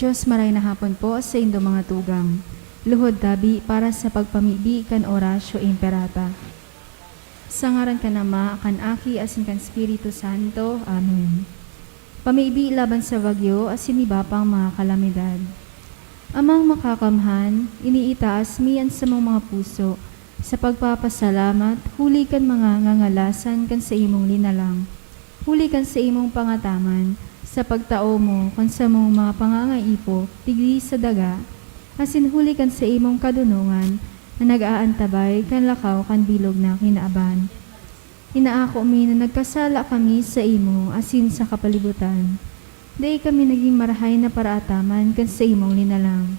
Diyos maray na hapon po sa indo mga tugang. Luhod dabi para sa pagpamibi kan orasyo imperata. Sa ngaran ka nama, kan aki asin kan Espiritu Santo. Amen. Pamibi laban sa bagyo asin ibapang mga kalamidad. Amang makakamhan, iniitaas miyan sa mga puso, sa pagpapasalamat, huli kan mga ngangalasan kan sa imong linalang. Huli kan sa imong pangataman, sa pagtao mo kan sa mong mga pangangaipo, tigdi sa daga, asin huli kan sa imong kadunungan, na nag-aantabay kan lakaw kan bilog na kinaaban. Inaako mi na nagkasala kami sa imo, asin sa kapalibutan. Dahil kami naging marahay na paraataman kan sa imong linalang.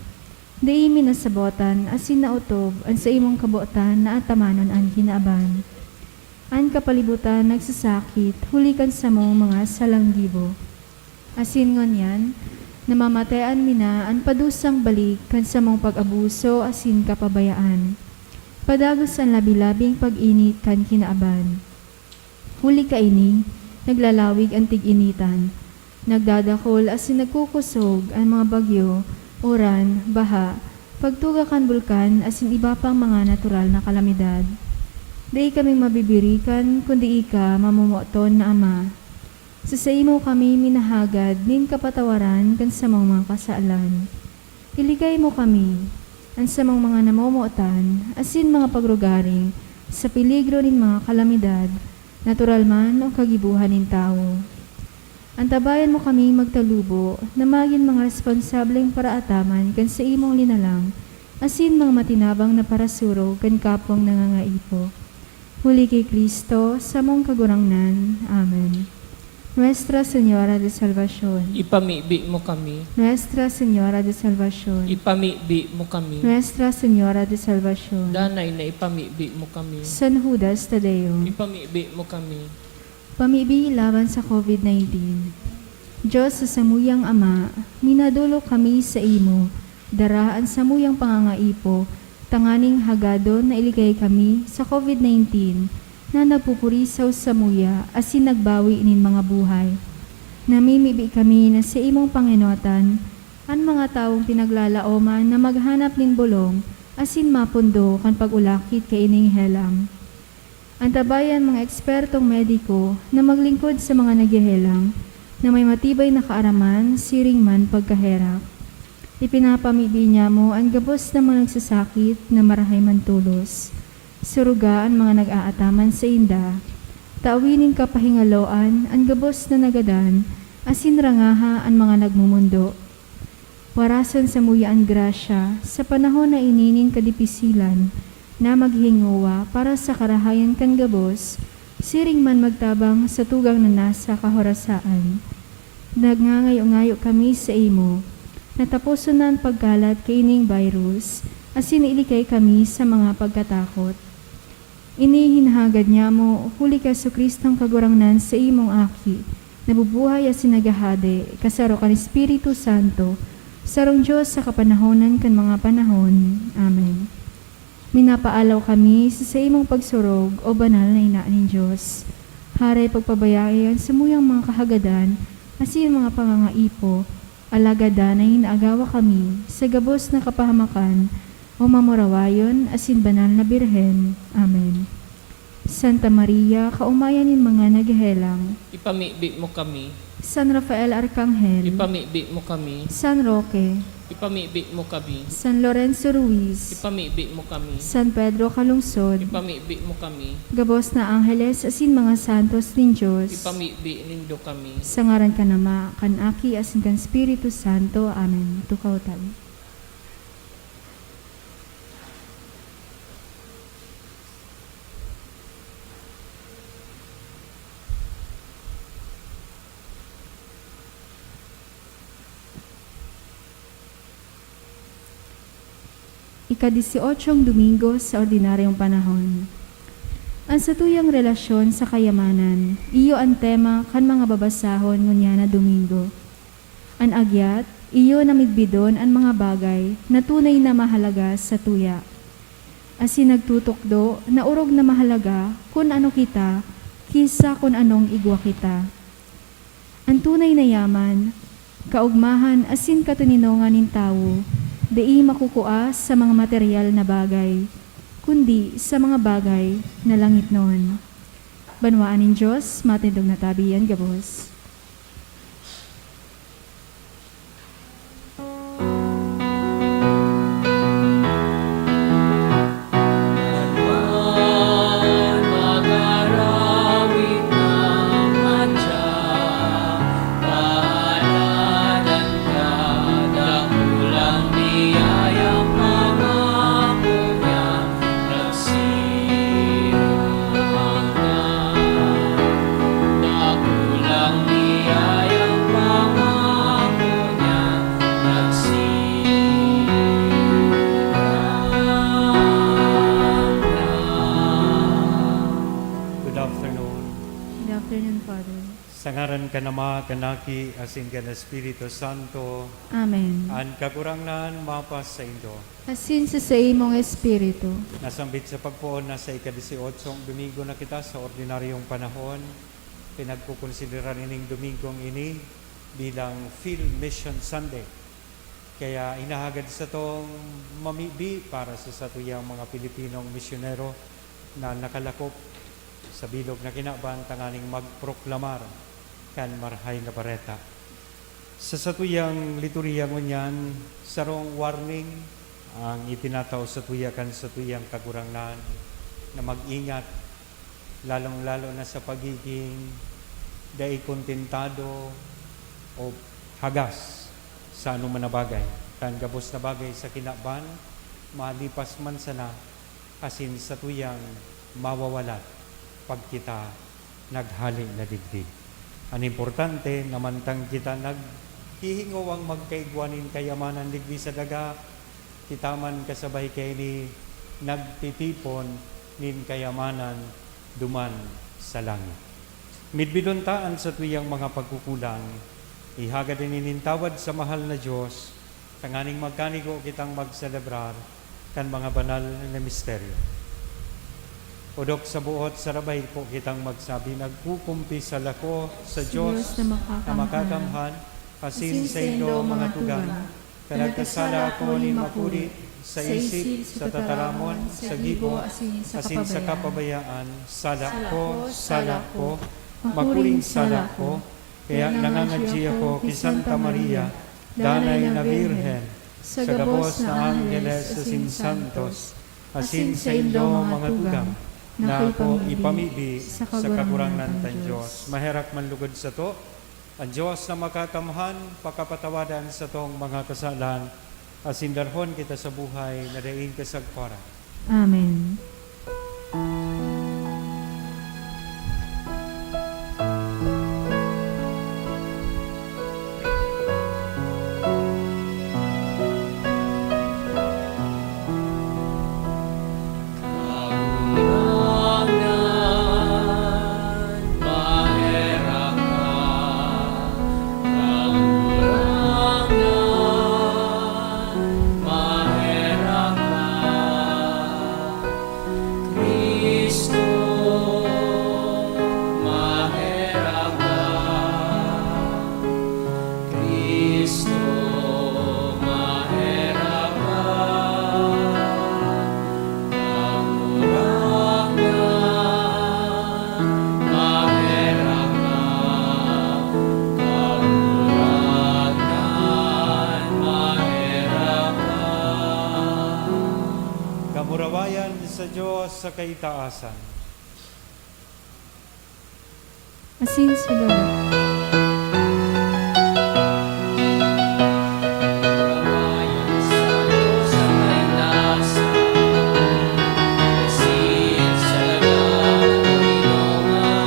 Dahil mi nasabotan, asin nautob, an sa imong kabuotan na atamanon an kinaaban. An kapalibutan nagsasakit, huli kan sa mong mga salanggibo. Asin ngonyan, namamatayan mi na an padusang balik kan sa mong pag-abuso asin kapabayaan. Padagos ang labi-labing pag-init kan kinaaban. Huli ka ini, naglalawig ang tig-initan. Nagdadakol asin nagkukusog ang mga bagyo, uran, baha, pagtuga kan bulkan asin iba pang mga natural na kalamidad. Di kaming mabibirikan kundi ika mamumuoton na Ama. Sa imo kami minahagad nin kapatawaran kan sa mga kasaalan. Iligay mo kami, ang sa mga namumuotan, asin mga pagrugaring, sa peligro nin mga kalamidad, natural man o kagibuhan nin tao. Antabayan mo kami magtalubo, na maging mga responsableng paraataman kan sa imong linalang, asin mga matinabang na parasuro kan kapwang nangangaipo. Huli kay Kristo, sa mong kagurangnan. Amen. Nuestra Señora de Salvación. Ipamibi mo kami. Nuestra Señora de Salvación. Ipamibi mo kami. Nuestra Señora de Salvación. Danay na ipamibi mo kami. San Judas Tadeo. Ipamibi mo kami. Pamibi laban sa COVID-19. Diyos sa samuyang Ama, minadulo kami sa imo, daraan sa samuyang pangangaipo, tanganing hagado na iligay kami sa COVID-19, na nagpupurisaw sa muya asin nagbawi inin mga buhay. Namimibi kami na sa imong Panginotan, ang mga taong pinaglalaoman na maghanap nin bulong asin mapundo kan pag-ulakit kay ining helang. Antabayan mga ekspertong mediko na maglingkod sa mga naghihelang na may matibay na kaaraman, siring man pagkaherak. Ipinapamibi niya mo ang gabos na mga nagsasakit na marahay man tulos. Suruga ang mga nag-aataman sa inda, taawinin kapahingaloan ang gabos na nagadan, asin rangaha ang mga nagmumundo. Warason sa muya ang grasya, sa panahon na inining kadipisilan, na maghinguwa para sa karahayan kan gabos, siring man magtabang sa tugang na nasa kahorasaan. Nagngangayo-ngayo kami sa imo, natapuson na ang pagkalat kay ining virus, asin ilikay kami sa mga pagkatakot. Inihinahagad niya mo, huli ka sa Kristong kagurangnan sa imong aki, nabubuhay at sinagahade, kasaro kan Espiritu Santo, sarong Diyos sa kapanahonan kan mga panahon. Amen. Minapaalaw kami sa imong pagsurog o banal na inaanin Diyos. Haray pagpabayayan sa muyang mga kahagadan, asin mga pangangaipo, alagada na inaagawa kami sa gabos na kapahamakan, o mamurawayon asin banal na Birhen. Amen. Santa Maria, kaumayanin mga naghelang. Ipamibi mo kami. San Rafael Arcangel. Ipamibi mo kami. San Roque. Ipamibi mo kami. San Lorenzo Ruiz. Ipamibi mo kami. San Pedro Calungsod. Ipamibi mo kami. Gabos na Angeles asin mga santos nin Diyos. Ipamibi nindo kami. Sa ngaran ka nama, kan Aki asin kan Espiritu Santo. Amen. Tukaw tayo. Ika-18 Domingo sa ordinaryong panahon. Ang satuyang relasyon sa kayamanan, iyo ang tema kan mga babasahon ngunya na Domingo. Ang agyat, iyo na midbidon ang mga bagay na tunay na mahalaga sa tuya. Asin nagtutukdo na urog na mahalaga kung ano kita, kisa kung anong igwa kita. Ang tunay na yaman, kaugmahan asin katuninongan nin tawo, di makukua sa mga material na bagay, kundi sa mga bagay na langit noon. Banwaan nin Diyos, matindog na tabiyan gabos. Mag-arawit ng matya, paalanan ka, dakulang niyayang pangako niya, nagsirang na. Dakulang niyayang pangako niya, Good afternoon. Good afternoon, Father. Sa ngaran ka nama, kanaki, asin ka na Espiritu Santo, Amen. an kakurangnan mapas sa Indo. Asin sa imong Espiritu, Nasambit sa pagpuon na sa ika-18 Domingo na kita sa ordinaryong panahon, pinagkukonsidera nining Domingong ini bilang Field Mission Sunday. Kaya inahagad sa tong mamibi para sa satuyang mga Pilipinong misyonero na nakalakop sa bilog na kinaban tanganing magproklamar kan marhay na bareta. Sa satuyang liturya ngunyan, sarong warning ang itinataw sa tuyakan sa tuyang kagurangnan na mag-ingat lalong-lalo na sa pagiging kontentado o hagas sa anuman na bagay. Kan gabos na bagay sa kinaban, malipas man sana asin sa tuyang mawawalat pag kita naghaling na digdig. Ang importante, namantang kita naghihingo ang magkaigwanin kayamanan digdi sa daga, kitaman kasabay kay ni nagtitipon nin kayamanan duman sa langit. Midbiduntaan sa tuyang mga pagkukulang, ihagad din inintawad sa mahal na Diyos, tanganing magkanigo kitang magselebrar kan mga banal na misteryo. Udok sa buot sa rabay po kitang magsabi, nagkukumpi sa lako sa Diyos na makakamhan, asin sa indo mga tugang, kanagkasala ko ni mapuri, sa isip, sa tataramon, sa gibo, asin sa kapabayaan, sala ko, mapuring sala ko, kaya nangangadji ako kay Santa Maria, danay na Birhen, sa gabos na Angeles asin Santos, asin sa indo mga tugang, na ako ipamibi sa kakurangan ng Diyos. Maherak man lugod sa to, ang Diyos na makakamhan, pakapatawadan sa tong mga kasalan, asin darhon kita sa buhay na daing kasagpara. Amen. Kamurawayan sa Diyos sa kaitaasan. Asin sa Lord. Kabayan sa Diyos sa kaitaasan, asin sa kalinongan,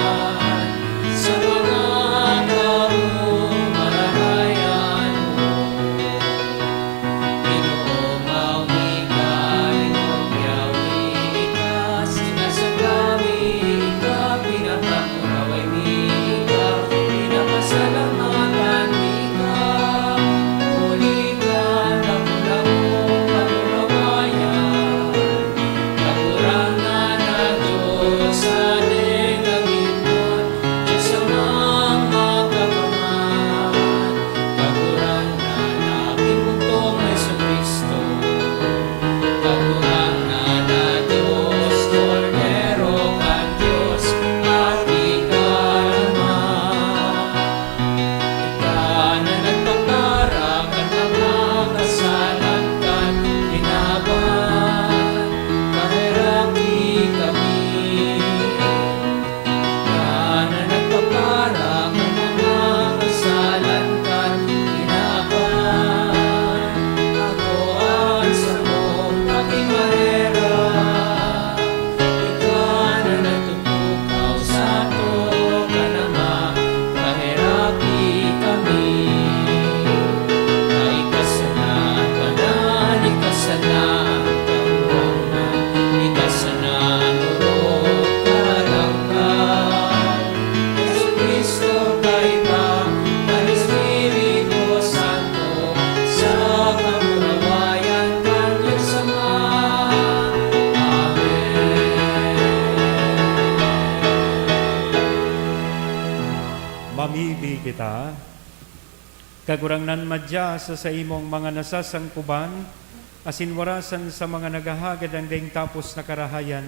sa mga kamumarayan mo. Inoong awikay, inoong yawi ka, sinasagami ka, pinakamuraway mi ka, kita, kagurangnan madya sa imong mga nasasangkuban, asin warasan sa mga nagahagad ang daing tapos na karahayan,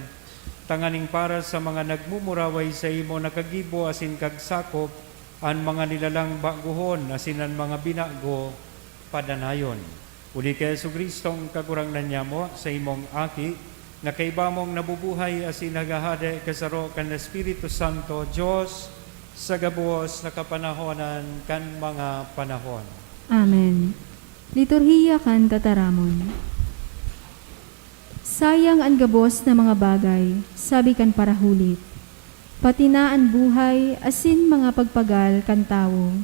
tanganing para sa mga nagmumuraway sa imo nakagibo asin kagsakop, ang mga nilalang baguhon asin ang mga binago padanayon. Uli kay Jesucristong kagurangnan niya mo sa imong aki, na kaiba mong nabubuhay asin nagahada kasaro kan Espiritu Santo, Diyos, sa gabos na kapanahonan kan mga panahon. Amen. Liturhiya kan tataramon. Sayang ang gabos na mga bagay, sabi kan parahulit. Pati na ang buhay, asin mga pagpagal kan tawo.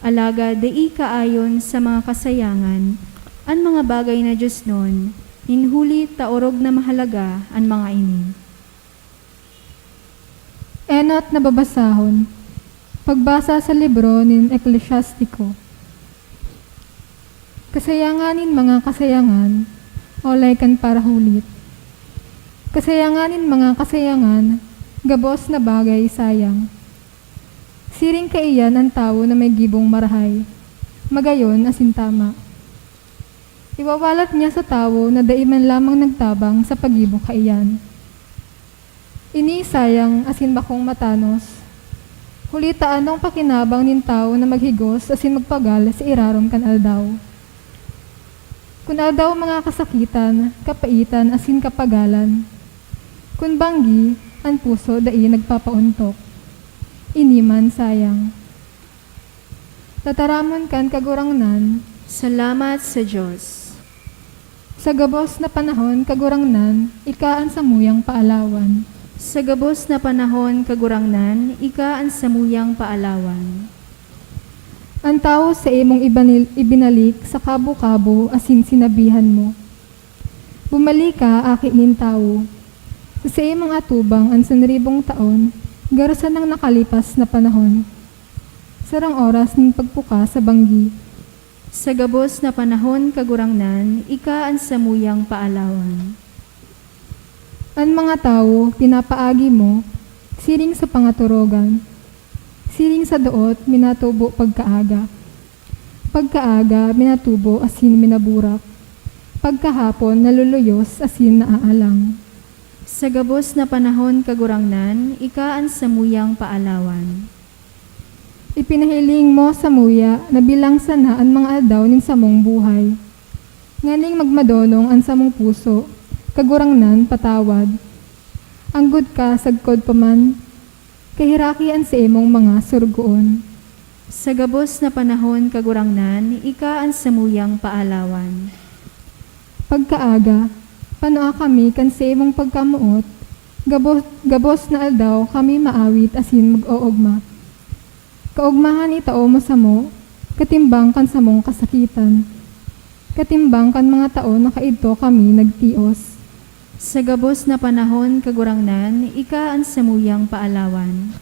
Alaga dei kaayon sa mga kasayangan, ang mga bagay na Diyos nun, ninhuli taorog na mahalaga ang mga ini. Enot na babasahon. Pagbasa sa libro ni Eklesiastiko. Kasayanganin mga kasayangan, olay kan parahulit. Kasayanganin mga kasayangan, gabos na bagay sayang. Siring kaiyan ang tao na may gibong marahay, magayon asin tama. Iwawalat niya sa tao na daiman lamang nagtabang sa pagibong kaiyan. Inisayang asin bakong matanos. Hulita anong pakinabang nin tao na maghigos asin magpagal sa irarom kan aldaw. Kun aldaw mga kasakitan, kapaitan asin kapagalan. Kun banggi, ang puso dai nagpapauntok. Iniman sayang. Tataramon kan kagurangnan, Salamat sa Diyos. sa gabos na panahon kagurangnan, ikaan sa muyang paalawan. Sa gabos na panahon kagurangnan, ika ang samuyang paalawan. Ang tao sa imong ibinalik sa kabo-kabo asin sinabihan mo. Bumalik ka, aki nin tao. Sa imong atubang ang sanribong taon, garasan ng nakalipas na panahon. Sarang oras ning pagpuka sa banggi. Sa gabos na panahon kagurangnan, ika ang samuyang paalawan. Ang mga tao, pinapaagi mo, siring sa pangaturogan. Siring sa doot, minatubo pagkaaga. Pagkaaga, minatubo asin minaburak. Pagkahapon, naluluyos asin naaalang. Sa gabos na panahon kagurangnan, ika ang samuyang paalawan. Ipinahiling mo sa muya na bilang sana ang mga aldaw ning samong buhay. Nganing magmadonong ang samong puso, kagurangnan patawad. Anggod ka sagkod paman, kahirakian sa imong mga surgoon. Sa gabos na panahon kagurangnan, ika ang samuyang paalawan. Pagkaaga, panoa kami kan sa imong pagkamuot, gabos na aldaw kami maawit asin mag-oogma. Kaugmahan itao mo sa mo, katimbang kan sa mong kasakitan. Katimbang kan mga tao na kaidto kami nagtios. Sa gabos na panahon kagurangnan, ika ang samuyang paalawan.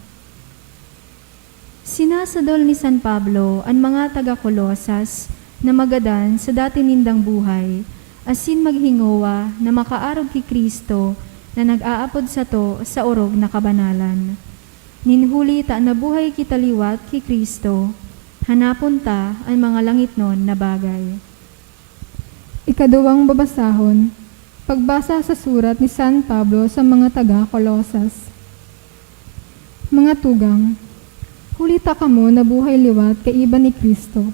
Sinasadol ni San Pablo ang mga taga-Kolosas na magadan sa dati nindang buhay, asin maghingowa na makaarog ki Kristo na nag-aapod sa to sa orog na kabanalan. Ninhuli ta nabuhay kitaliwat ki Kristo, hanapon ta ang mga langit nun na bagay. Ikaduwang babasahon, pagbasa sa surat ni San Pablo sa mga taga-Kolosas. Mga tugang, hulita kamo na buhay liwat kay iba ni Kristo.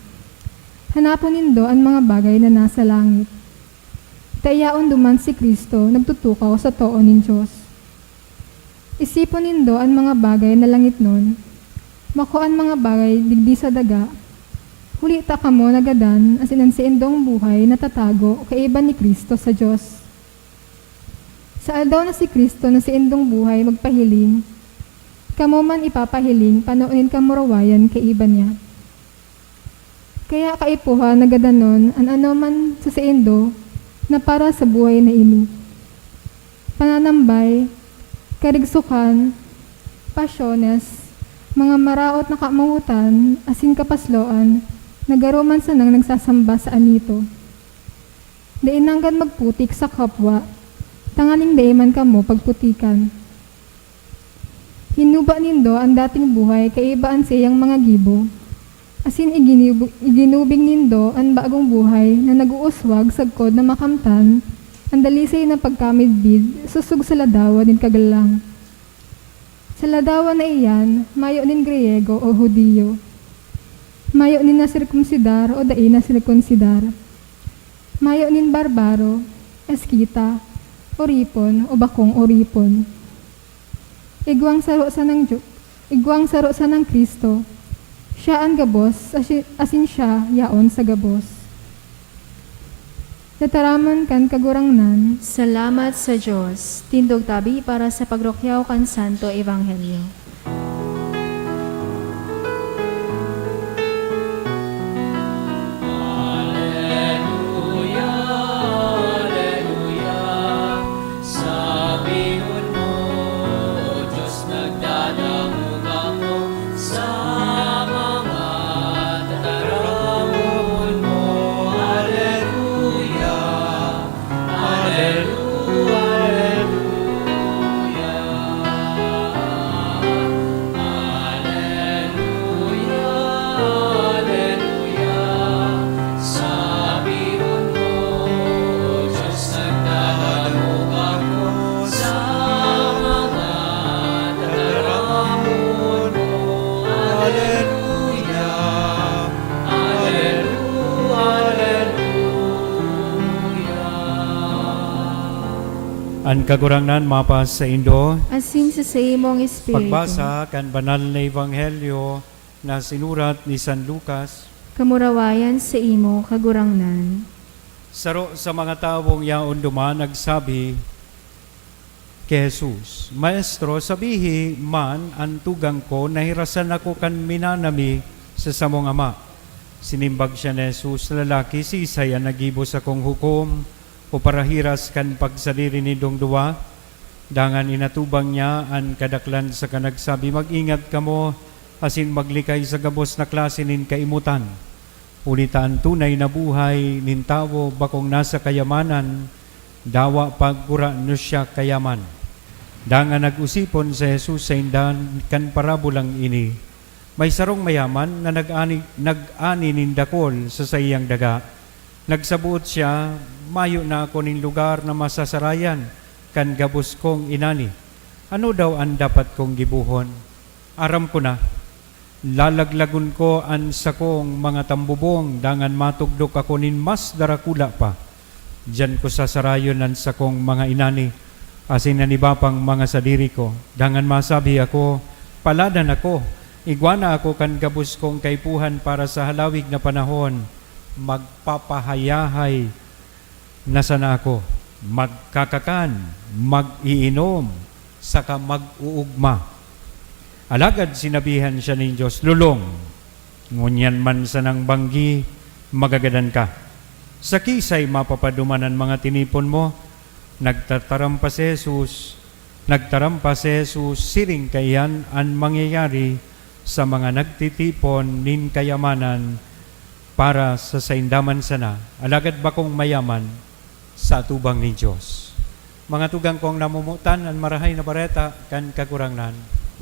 Hanapon nindo ang mga bagay na nasa langit. Tayaon duman si Kristo nagtutukaw sa toon nin Diyos. Isipon nindo ang mga bagay na langit nun, makuan mga bagay digdi sa daga. Hulita kamo nagadan as inansiindong buhay na tatago kay iba ni Kristo sa Diyos. Sa aldaw na si Kristo na si indong buhay magpahiling, kamo man ipapahiling panoonin kamurawayan kay iba niya. Kaya kaipuha nagadanon an ano man sa indo na para sa buhay na ini. Pananambay, karigsukan, pasyones, mga maraot na kamangutan, asin kapasloan, nagaroman sa nang nagsasamba sa anito. Dainanggan magputik sa kapwa, tanganing daiman kamo pagputikan. Hinuba nindo ang dating buhay kay ibaan sa iyang mga gibo. Asin iginubing nindo ang bagong buhay na naguuswag sagkod na makamtan, ang dalisay na pagkamidbid, susug sa ladawa din kagalang. Sa ladawa na iyan, mayo nin Griego o Hudiyo. Mayo nin na sirkumsidar o dai na sirkumsidar. Mayo nin barbaro, eskita, oripon o bakong oripon. Igwang saro sa ng Kristo. Siya ang gabos, asin siya yaon sa gabos. Tataraman kan kagurangnan, Salamat sa Diyos. Tindog tabi para sa pagrokyaw kan Santo Ebanghelyo. Alleluia, Alleluia. Sabihin mo, O Diyos, nagdadamog ako sa mga tataramon mo. Alleluia, Alleluia, Alleluia. Alleluia, Alleluia. Sabihin mo, O Diyos, nagdadamog ako sa mga tataramon mo. Alleluia, Alleluia, Alleluia. An kagurangnan mapas sa Indo, Asin sa imong Espiritu. pagbasa kan banal na ebanghelyo na sinurat ni San Lucas, Kamurawayan sa imo kagurangnan. saro sa mga tawong yaon duman nagsabi kay Jesus, Maestro, sabihi man ang tugang ko, nahirasan ako kan minanami sa samong ama. Sinimbag siya ni Jesus, lalaki, sisay ang nagibo sa kong hukom, o para hiras kan pagsaliri ni dong duwa. Dangan inatubang niya ang kadaklan sa kanagsabi, mag-ingat ka mo, asin maglikay sa gabos na klase nin kaimutan. Ulita ang tunay na buhay nin tawo bakong nasa kayamanan, dawa pagkura no siya kayaman. Dangan nag-usipon sa Jesus sa indan kan parabulang ini. May sarong mayaman na nag-ani nin dakol sa sayang daga. Nagsabuot siya, mayo na ako nin lugar na masasarayan, kan gabos kong inani. Ano daw ang dapat kong gibuhon? Aram ko na, lalaglagon ko ang sakong mga tambubong, dangan matugdok ako nin mas darakula pa. Diyan ko sasarayon ang sakong mga inani, asin nanibapang mga sadiri ko. Dangan masabi ako, paladan ako, igwana ako kan gabos kong kaipuhan para sa halawig na panahon, magpapahayahay na sana ako, magkakakan, mag-iinom, saka mag-uugma. Alagad sinabihan siya ni Diyos, lulong, ngunyan man sa nang banggi, magagadan ka. Sa kisay mapapaduman ang mga tinipon mo, nagtataram pa si Jesus, siring kayan ang mangyayari sa mga nagtitipon nin kayamanan para sa saindaman sana, alagad ba kong mayaman sa tubang ni Diyos. Mga tugang kong namumutan, ang marahay na bareta, kan kakurangnan.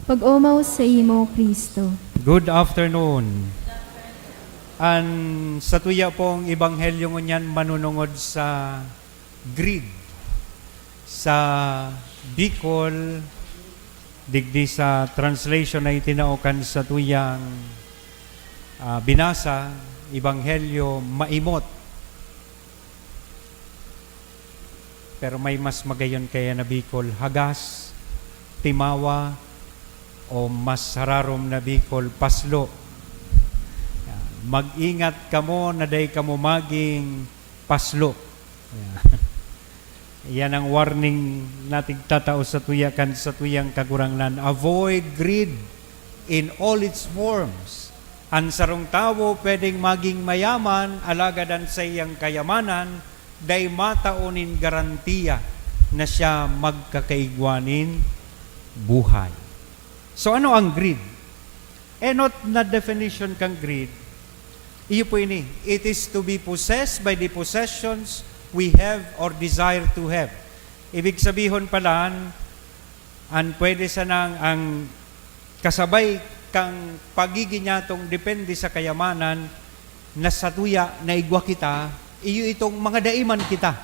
Pag-umaw sa imo, Kristo. Good afternoon. An sa tuya pong ebanghelyo ngunyan manunungod sa greed. Sa Bicol, digdi sa translation na itinaukan sa tuyang binasa, ebanghelyo maimot. Pero may mas magayon kaya na Bicol, hagas, timawa, o mas hararom na Bicol, paslo. Mag-ingat kamo na day kamo maging paslo. Yan ang warning nating tatao sa tuyakan sa tuyang kagurangnan. Avoid greed in all its forms. Ang sarong tao pwedeng maging mayaman, alagadan sa iyang kayamanan, day mataunin garantiya na siya magkakaigwanin buhay. So ano ang greed? Not na definition kang greed. Iyo po ini. It is to be possessed by the possessions we have or desire to have. Ibig sabihin pala, pwede sanang ang Kasabay kang pagiging nyatong depende sa kayamanan na sa tuya na igwa kita, iyo itong mga daiman kita.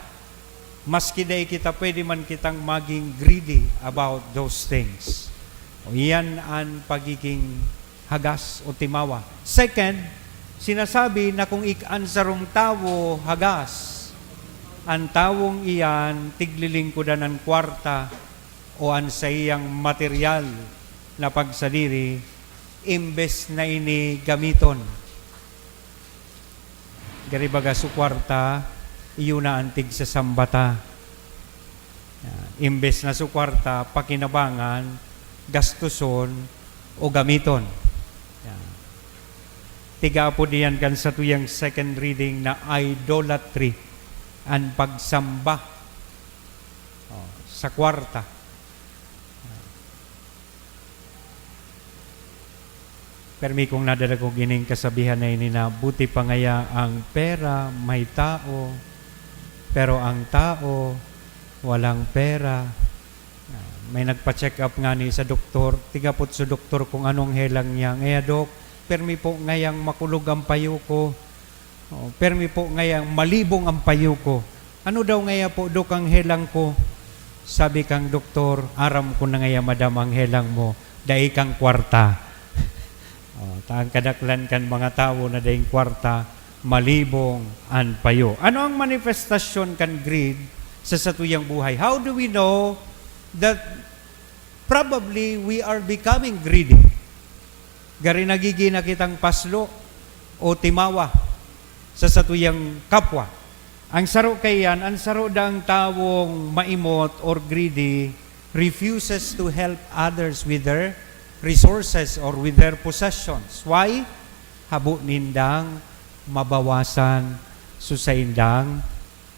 Maski day kita, pwede man kitang maging greedy about those things. O yan ang pagiging hagas o timawa. Second, sinasabi na kung ikansarong tawo hagas, ang tawong iyan tiglilingkudan ng kwarta o ang sa iyang material na pagsadiri, imbes na ini gamiton. Gari baga su kwarta, iyo na antig sa sambata. Imbes na su kwarta, pakinabangan, gastuson, o gamiton. Tiga po diyan kan sa tuyang second reading na idolatry, ang pagsamba sa kwarta. Permi kong nadala ko gining kasabihan na ini na buti pa ngaya ang pera may tao, pero ang tao walang pera. May nagpa-check up nga ni sa doktor, tigapot sa doktor kung anong helang niya. Ngaya dok, permi po ngayang makulog ang payo ko. Permi po ngayang malibong ang payo ko. Ano daw ngaya po dok ang helang ko? Sabi kang doktor, aram ko na ngaya madam ang helang mo, dai kang kwarta. Taang kadaklan kan mga tao na daing kwarta, malibong an payo. Ano ang manifestasyon kan greed sa satuyang buhay? How do we know that probably we are becoming greedy? Gari nagiging kitang paslo o timawa sa satuyang kapwa. Ang saro kayan, ang saro daang tawong maimot or greedy refuses to help others with their resources or with their possessions. Why? Habo nindang mabawasan susaindang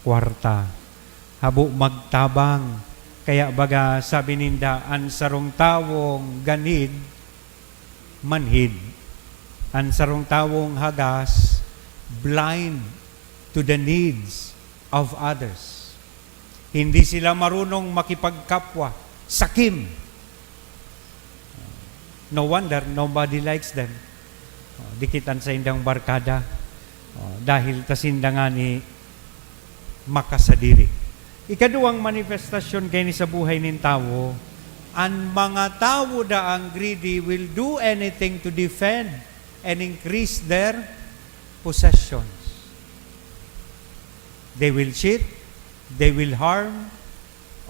kwarta. Habo magtabang. Kaya baga sabi ninda, ang sarong tawong ganid, manhid. Ang sarong tawong hagas, blind to the needs of others. Hindi sila marunong makipagkapwa, sakim. No wonder nobody likes them. Dikitan sa indang barkada dahil tasinda nga ni makasadiri. Ikaduang manifestasyon kay ni sa buhay nin tao, ang mga tao daang greedy will do anything to defend and increase their possessions. They will cheat, they will harm,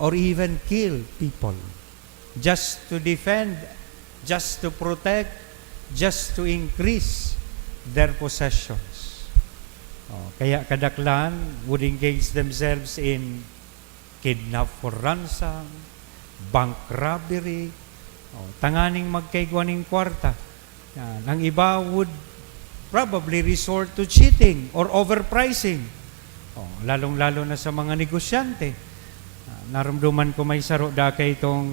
or even kill people just to defend, just to protect, just to increase their possessions. Kaya kadaklan would engage themselves in kidnap for ransom, bank robbery, tanganing magkaigwaning kwarta. Ang iba would probably resort to cheating or overpricing. Lalong-lalo na sa mga negosyante. Naramdaman ko may saro da kay itong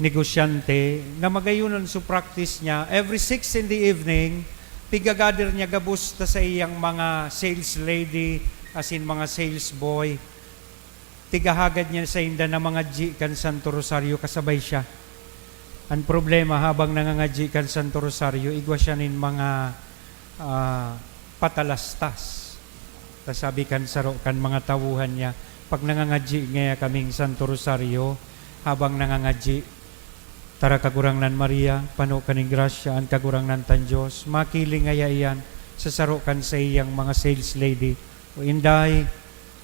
negosyante na magayunan sa practice niya. Every 6 in the evening, pigagader niya gabusta sa iyang mga sales lady, as in mga sales boy. Tigahagad niya sa inda na mga kan Santo Rosario, kasabay siya. Ang problema, habang nangangaji kan Santo Rosario, igwa siya nin mga patalastas. Sabi kan saro kan mga tawuhan niya, pag nangangaji ngaya kaming Santo Rosario, habang nangangaji, tara kagurangnan Maria, pano kaning grasya, ang kagurangnan tan Diyos, makiling ngaya iyan, sasarokan sa iyang mga sales lady. O inday,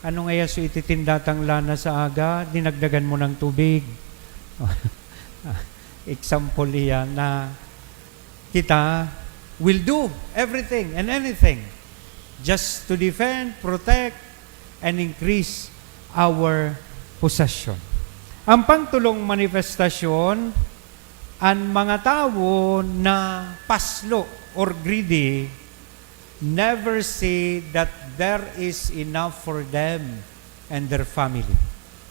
ano ngaya so ititindatang lana sa aga, dinagdagan mo ng tubig. Example iyan na kita will do everything and anything just to defend, protect, and increase our possession. Ang pangtulong manifestasyon, ang mga tao na paslo or greedy never see that there is enough for them and their family.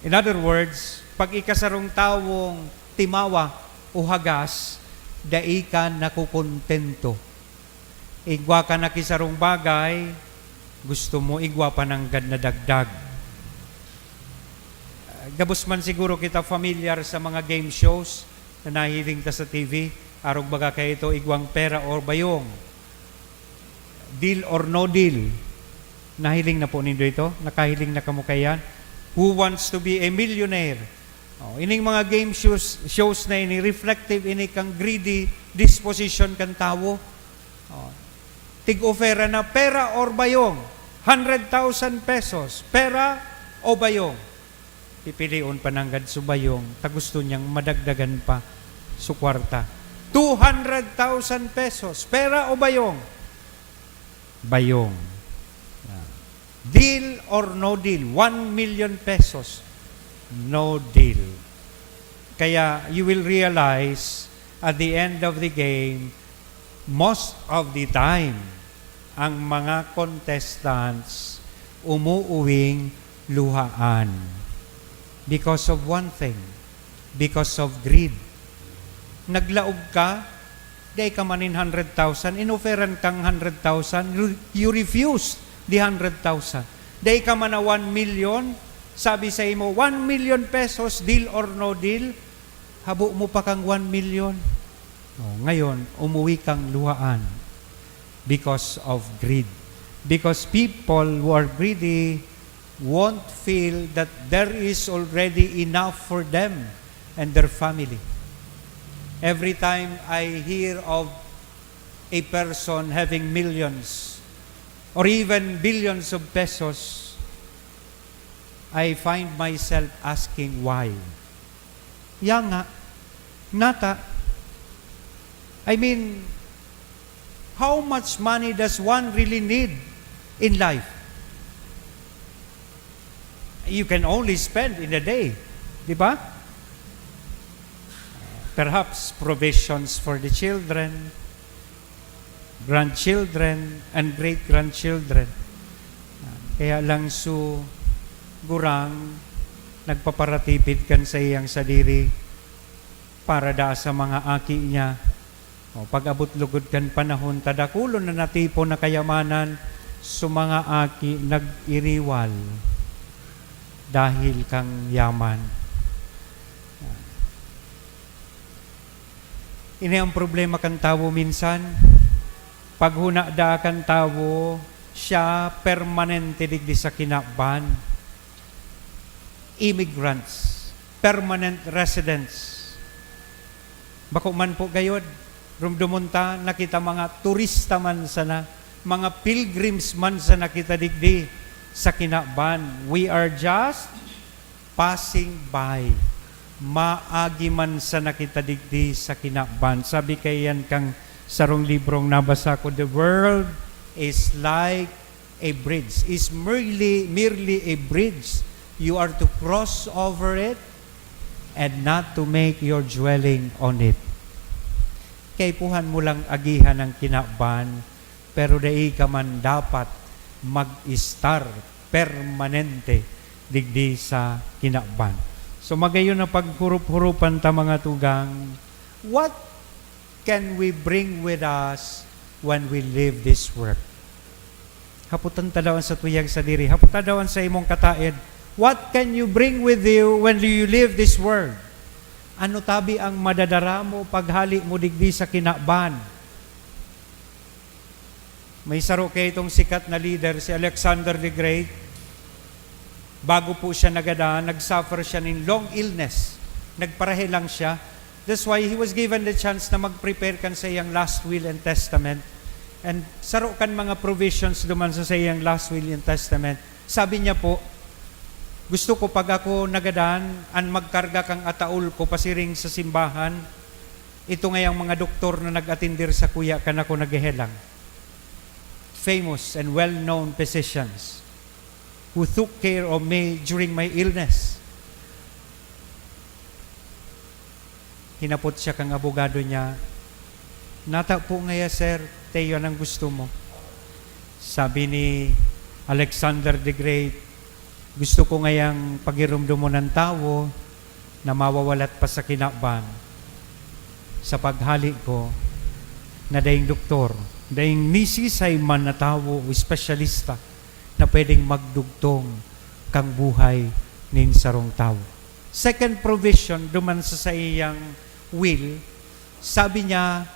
In other words, pag ikasarong tawong timawa o hagas, dai ka nakukontento. Igwa ka na kisarong bagay, gusto mo igwa pa ng na dagdag. Gabos man siguro kita familiar sa mga game shows na nahiling ta sa TV. Arog baga kay ito igwang pera or bayong. Deal or no deal. Nahiling na po nindo ito? Nakahiling na kamo kayan? Who wants to be a millionaire? Ining mga game shows na ini reflective ini kang greedy disposition kan tawo. Tig-ofera na pera or bayong. 100,000 pesos. Pera o bayong. Pipilion pananggad sa bayong. Gusto niyang madagdagan pa sa kwarta. 200,000 pesos. Pera o bayong? Bayong. Deal or no deal? 1 million pesos. No deal. Kaya you will realize at the end of the game, most of the time, ang mga contestants umuuwing luhaan. Because of one thing. Because of greed. Naglaog ka, day ka manin 100,000, inoferan kang 100,000, you refused the 100,000. Day ka man na 1 million, sabi sa imo, 1 million pesos, deal or no deal, habo mo pa kang 1 million. Ngayon, umuwi kang luhaan because of greed. Because people who are greedy won't feel that there is already enough for them and their family. Every time I hear of a person having millions or even billions of pesos, I find myself asking why. Yang nga, nata, I mean, how much money does one really need in life? You can only spend in a day, di ba? Perhaps provisions for the children, grandchildren, and great-grandchildren. Kaya lang gurang nagpaparatipid kan sa iyang sadiri para da sa mga aki niya. Pag-abot lugod kan panahon, tadakulo na natipo na kayamanan, sa mga aki nag-iriwal dahil kang yaman. Ini ang problema kan tawo minsan. Pag hunada kan tawo, siya permanente digdi sa kinaban. Immigrants, permanent residents. Bako man po gayod, rumdumunta, nakita mga turista man sana, mga pilgrims man sana kita digdi sa kinaban. We are just passing by. Maagi man sana kita digdi sa kinaban. Sabi kayan kang sarong librong nabasa ko, the world is like a bridge. Is merely a bridge. You are to cross over it and not to make your dwelling on it. Kay puhan mo lang agihan ng kinaban, pero dai ka man dapat mag-star permanente digdi sa kinaban. So magayon na paghurup-hurupan ta mga tugang, what can we bring with us when we live this work? Haputan tadawan sa tuyang sa diri, haputan tadawan sa imong kataed, what can you bring with you when you live this world? Ano tabi ang madadara mo paghali mo digdi sa kinaban? May saro kay itong sikat na leader, si Alexander the Great. Bago po siya nagadaan, nagsuffer siya ng long illness. Nagparahe lang siya. That's why he was given the chance na mag-prepare kan sa iyang last will and testament. And saro kan mga provisions duman sa iyang last will and testament. Sabi niya po, gusto ko pag ako nagadaan, an magkarga kang ataul ko pasiring sa simbahan, ito ngayang mga doktor na nag-atindir sa kuya kan ako naghehelang. Famous and well-known physicians who took care of me during my illness. Hinapot siya kang abogado niya, nata po ngaya sir, tayo ang gusto mo. Sabi ni Alexander the Great, gusto ko ngayang pagirumdum mo ng tao na mawawalat pa sa kinaban. Sa paghali ko, na daing doktor, daing nisisay man na tao o espesyalista na pwedeng magdugtong kang buhay nin sarong tao. Second provision, duman sa iyang will, sabi niya,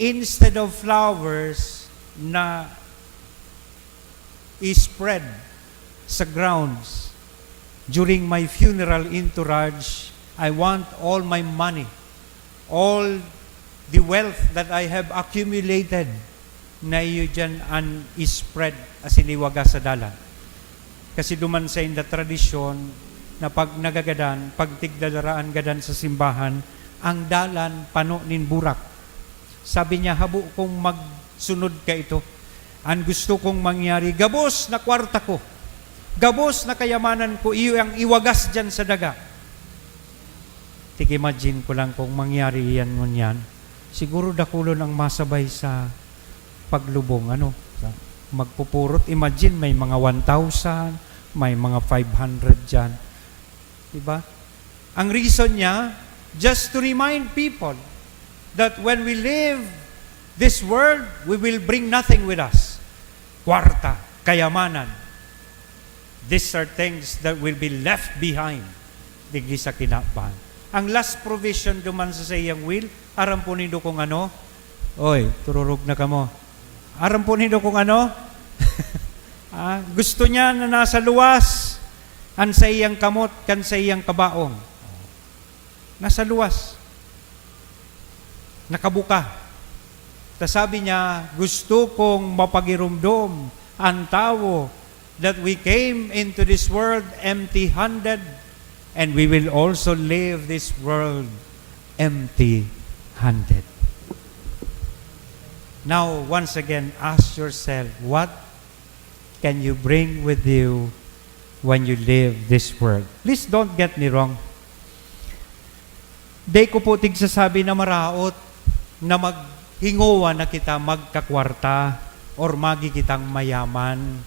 instead of flowers na spread sa grounds during my funeral entourage, I want all my money, all the wealth that I have accumulated na iyo dyan an spread as iniwaga sa dalan. Kasi duman sa inda tradisyon na pag nagagadan, pag tigdadaraan gadan sa simbahan, ang dalan pano nin burak. Sabi niya, habo kong magsunod ka ito. Ang gusto kong mangyari, gabos na kwarta ko, gabos na kayamanan ko, iyo ang iwagas dyan sa daga. Imagine ko lang kung mangyari yan ngunyan. Siguro dakulon ang masabay sa paglubong. Magpupurot. Imagine may mga 1,000, may mga 500 dyan. Diba? Ang reason niya, just to remind people that when we live this world, we will bring nothing with us. Kwarta, kayamanan. These are things that will be left behind. Digdi sa kinaban. Ang last provision duman sa iyang will, aram po nindo kung ano? Oy, tururog na kamo. Aram po nindo kung ano? Gusto niya na nasa luwas, an sa iyang kamot, kan sa iyang kabaong. Nasa luwas. Nakabuka. Sabi niya, gusto kong mapagirumdom ang tao that we came into this world empty-handed and we will also leave this world empty-handed. Now, once again, ask yourself, what can you bring with you when you leave this world? Please don't get me wrong. Di ko po tigsasabi na maraot na maghinguwa na kita magkakwarta or magi kitang mayaman.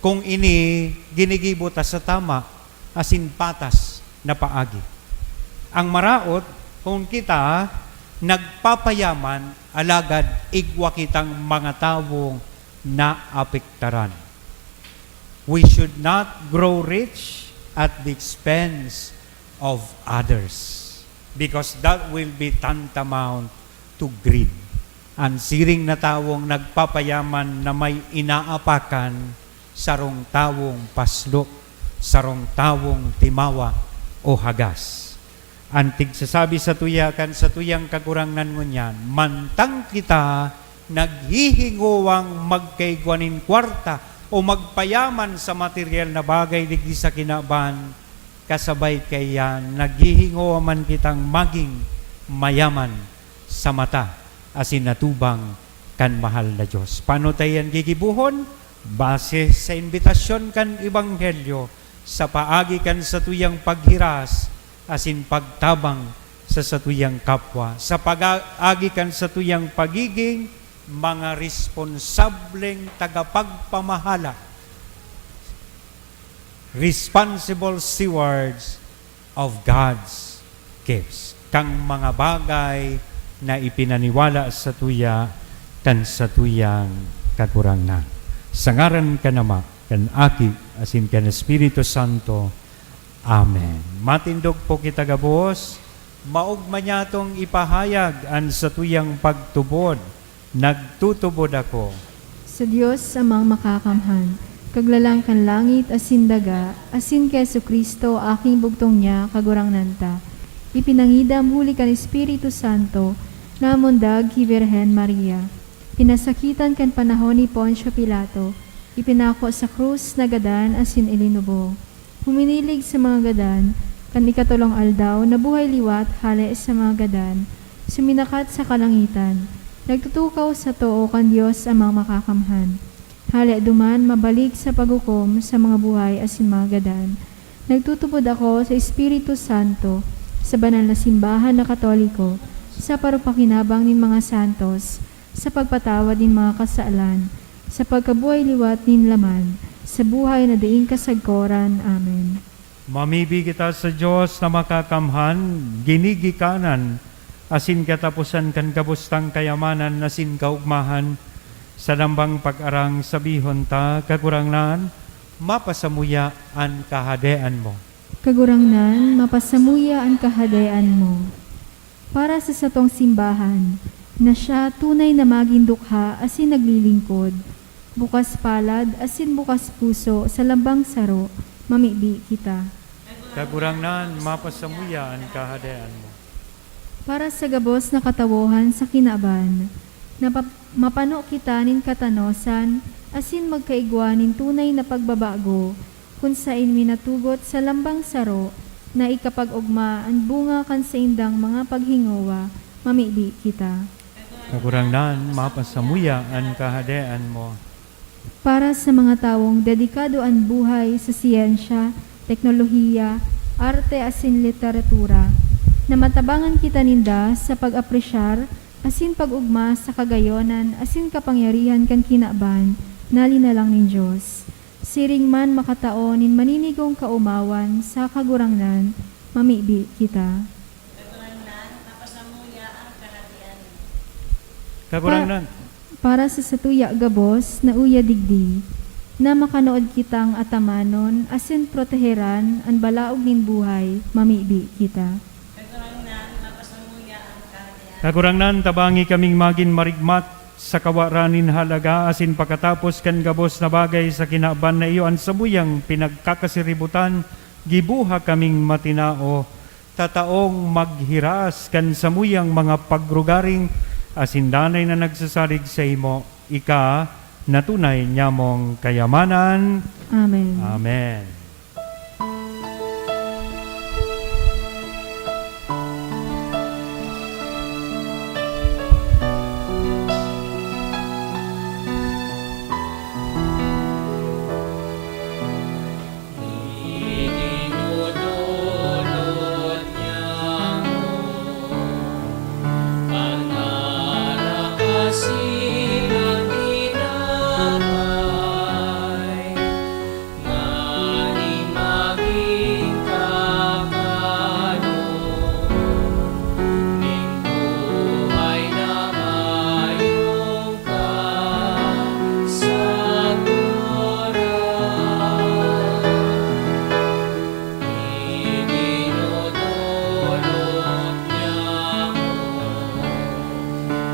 Kung ini ginigibota sa tama, asin patas na paagi. Ang maraot, kung kita nagpapayaman, alagad igwa kitang mga tawong naapektaran. We should not grow rich at the expense of others because that will be tantamount to greed. Ang siring na tawong nagpapayaman na may inaapakan, sarong tawong paslo, sarong tawong timawa o hagas. Antig sasabi sa tuyakan, sa tuyang kakurangnan mo niyan, mantang kita naghihingowang magkaigwanin kwarta o magpayaman sa material na bagay digdi sa kinaban, kasabay kaya naghihingowa man kitang maging mayaman sa mata asin natubang kan mahal na Diyos. Paano tayan gigibuhon? Base sa imbitasyon kan Ebanghelyo, sa paagi kan sa tuyang paghiras, asin pagtabang sa satuyang kapwa, sa pag-agi kan sa tuyang pagiging mga responsableng tagapagpamahala, responsible stewards of God's gifts, kang mga bagay na ipinaniwala sa tuya kan sa tuyang kakurangnan. Sangaran ka nama, kan aki, asin kan Espiritu Santo. Amen. Matindog po kita gabos, maugma niya tong ipahayag an sa tuyang pagtubod. Nagtutubod ako Sa Diyos amang makakamhan, kaglalang kan langit asin daga, asin kay Kristo aking bugtong niya kagurang-nanta. Ipinangidam huli kan Espiritu Santo, namundag ki Virhen Maria. Pinasakitan kan panahon ni Poncio Pilato, ipinako sa krus na gadan asin ilinubo. Huminilig sa mga gadan, kan ikatulong aldaw na buhay liwat hale sa mga gadan, suminakat sa kalangitan, nagtutukaw sa too kan Diyos amang makakamhan. Hale duman mabalik sa paghukom sa mga buhay asin mga gadan. Nagtutubod ako sa Espiritu Santo, sa banal na simbahan na Katoliko, sa parupakinabang nin mga santos, sa pagpatawad nin mga kasaalan, sa pagkabuhay liwat nin laman, sa buhay na diing kasagkoran. Amen. Mamibig kita sa Diyos na makakamhan, ginigikanan, asin katapusan kan kabustang kayamanan, asin kaugmahan, sa lambang pag-arang sabihon ta, kagurangnan, mapasamuya ang kahadean mo. Kagurangnan, mapasamuya ang kahadean mo. para sa satong simbahan, na siya tunay na maging dukha asin naglilingkod, bukas palad asin bukas puso sa lambang saro, mamibi kita. Kagurangnan, mapasamuya ang kahadayaan mo. Para sa gabos na katawohan sa kinaban, na mapano kita nin katanosan, asin magkaigwanin tunay na pagbabago, kung sa minatugot sa lambang saro, na ikapag-ugma ang bunga kan sa indang mga paghingawa, mamibi kita. Kagurangnan, mapasamuya ang kahadayaan mo. Para sa mga tawong dedikado ang buhay sa siyensya, teknolohiya, arte asin literatura, na matabangan kita ninda sa pag-apresyar, asin pag-ugma sa kagayonan, asin kapangyarihan kan kinaban, nalinalang nin Diyos. Siring man makataon nin maninigong kaumawan sa kagurangnan, mamibi kita. Kagurangnan, Para sa satuya gabos na uya digdi, na makanood kitang atamanon, asin proteheran ang balaog nin buhay, mamibi kita. Kagurangnan, tabangi kaming maging marigmat sa kawaranin halaga asin pagkatapos kan gabos na bagay sa kinaban na iyo ang sabuyang pinagkakasiributan, gibuha kaming matinao, tataong maghiras kan samuyang mga pagrugaring asin danay na nagsasalig sa imo, ika na tunay nyamong kayamanan. Amen. Amen. Idinudulot niya mo pangarakasin ang tinapay, nganing maging kakano, ning buhay na mayong kasaguran. Idinudulot niya mo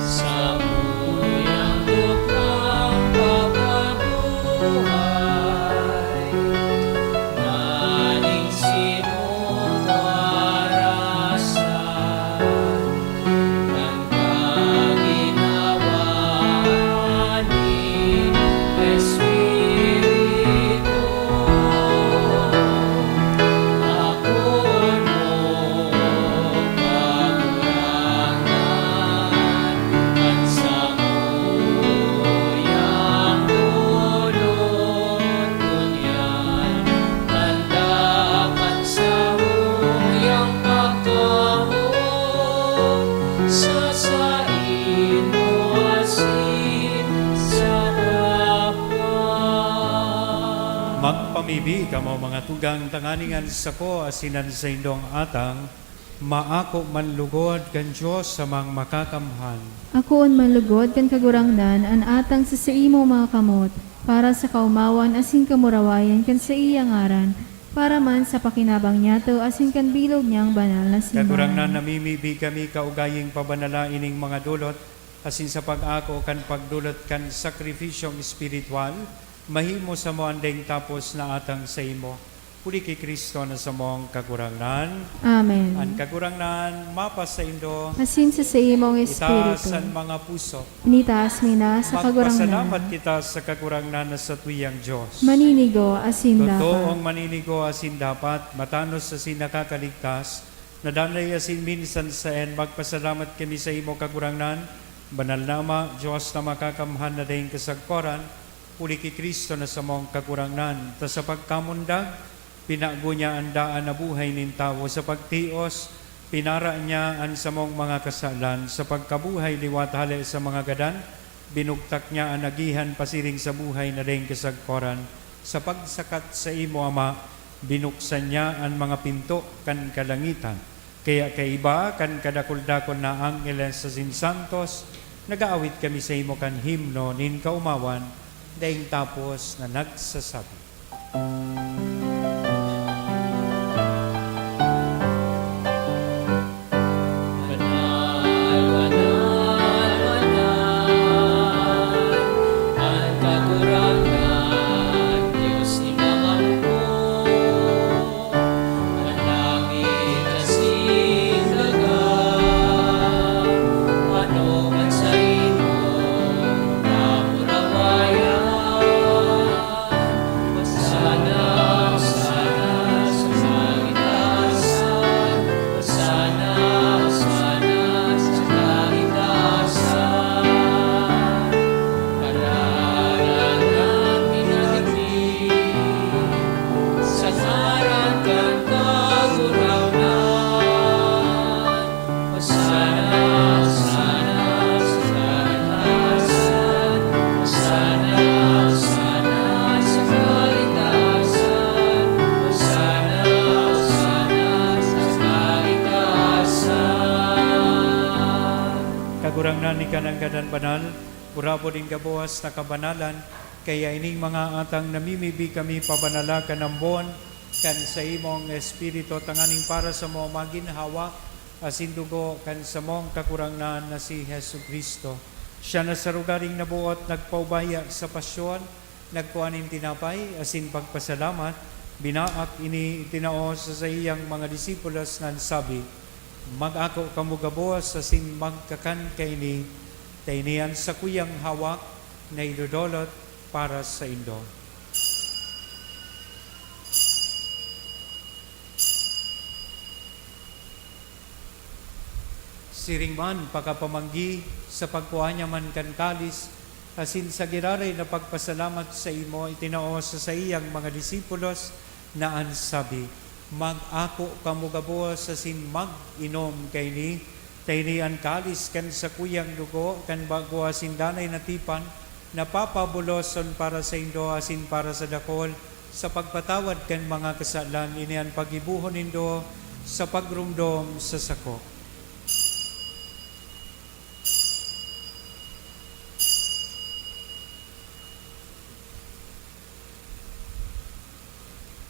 sa buyang dukang pagkabuhay, nganing sinumarasan ng kaginawaan ni Espiritu. Akon mo kakurangan, at sa muyang dulot kunyan, tandakan sa muyang pagkahon, sasain mo asin sa kapwa. Magpamibi kamo mga tugang tanganingan sa ko asinan sa indong atang, maako manlugod kan Diyos sa mga makakamhan. Akoon manlugod kan kagurangnan an atang sa imo mga kamot, para sa kaumawan asin kamurawayan kan sa iyang ngaran, para man sa pakinabang niya to asin kan bilog niyang banal na Kagurangnan simbahan. namimibi kami kaugaying pabanala ining mga dulot, asin sa pag-ako kan pagdulot kan sakrifisyong espiritual, mahimo sa mo andeng tapos na atang sa imo. Puli kay Kristo na sa mong kagurangnan. Amen. Ang kagurangnan, mapas sa indo, Asin sa imong itaas espiritu, ang mga puso. nitaas mina sa Magpasalamat kagurangnan. kita sa kagurangnan na sa tuyang Diyos. Maninigo asin Totoong dapat. maninigo asin dapat, matanos asin nakakaligtas, nadanay asin minsan sa en, magpasalamat kami sa imo kagurangnan, banal na Ama, Diyos na makakamhan na dahing kasagkoran, uli kay Kristo na sa mong kagurangnan, ta sa pagkamundag, pinago niya ang daan na buhay nin tao sa pagtios, pinara niya ang samong mga kasalan, sa pagkabuhay liwat hali sa mga gadan, binugtak niya ang agihan pasiring sa buhay na dahing kasagkoran, sa pagsakat sa imo Ama, binuksan niya ang mga pinto kan kalangitan. Kaya kaiba kan kadakol-dakol na angeles sa sinsantos, nagaawit kami sa imo kan himno nin kaumawan, daing tapos na nagsasabi. kakurangnan ni kanang gadan banal, urabo din gabuhas na kabanalan, kaya ining mga atang namimibi kami pabanala kanambon, kan sa imong Espiritu tanganing para sa mo maginhawa, asin dugo kan sa mong kakurangnan na si Hesu Kristo. Siya na sa rugaring nabuot, nagpaubaya sa pasyon, nagkuhanin tinapay, asin pagpasalamat, binaak ini tinao sa iyang mga disipulos nan sabi, mag-ako kamugabuas asin magkakan kaini, tainian sa kuyang hawak na idodolot para sa indo. Siring man pagkapamanggi sa pagkuha niya man kan kalis, asin sa giraray na pagpasalamat sa imo, itinao sa iyang mga disipulos na ansabi, mag-ako kamugabuas asin mag-inom kay ni, taynian kalis kan sa kuyang dugo, kan bago asin danay na tipan, napapabuloson para sa indo asin para sa dakol, sa pagpatawad kan mga kasalan, inian pagibuhon indo sa pagrumdom sa sako.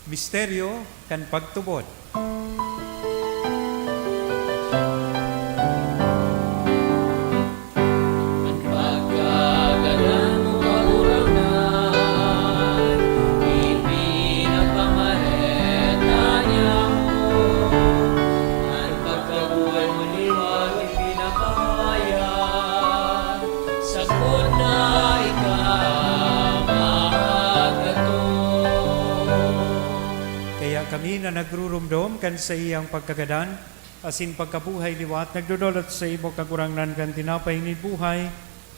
Misteryo kan pagtubod. Ang pagkagalan mo kaurangnan, ipinapamareta niya mo. Ang pagkabuhay mo liwag, ipinapahayag, sakot na ikaw mahagatong. Kaya kami na nagrurumdom kan sa iyang pagkagadan, asin pagkabuhay liwat, nagdodolot sa imo kakurangnan kan tinapay ni buhay,